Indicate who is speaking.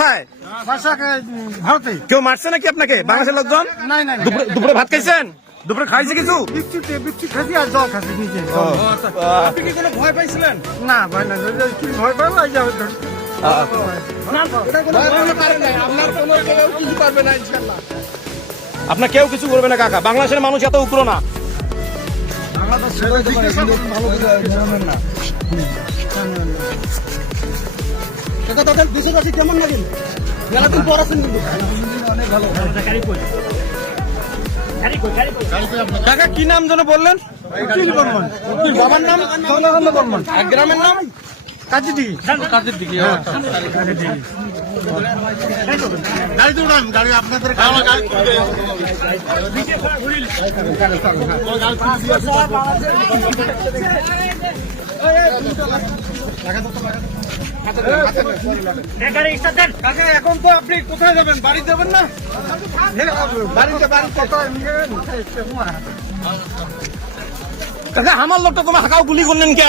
Speaker 1: কোথায়?
Speaker 2: ভারতে।
Speaker 1: কেউ মারছে নাকি আপনাকে? বাংলাদেশের লোকজন? দুপুরে ভাত খাইছেন? দুপুরে খাইছে কিছু?
Speaker 2: বিচ্ছুটে বিচ্ছু খাসি আর জল খাসি নিজে।
Speaker 1: আপনি কি কোনো ভয় পাইছিলেন?
Speaker 2: না ভাই না কি ভয় পাবো এই যাবে
Speaker 1: আপনার কেউ কিছু করবে না কাকা। বাংলাদেশের মানুষ এত উগ্র না।
Speaker 2: কেমন লাগেন মেলাদিন পর আছেন কিন্তু।
Speaker 1: কাকা, কি নাম যেন বললেন?
Speaker 2: উকিল বর্মন।
Speaker 1: বাবার নাম?
Speaker 2: বর্মন।
Speaker 1: এক গ্রামের নাম?
Speaker 2: কাজী দিঘি
Speaker 1: কাজের দিকে
Speaker 2: গাড়ি তো উড়ান গাড়ি আপনাদের কাকা এখন তো আপনি কোথায় যাবেন? বাড়ি যাবেন না? বাড়িতে বাড়িতে।
Speaker 1: কাকা আমার লোকটা তোমার হাঁকাও গুলি করলেন কে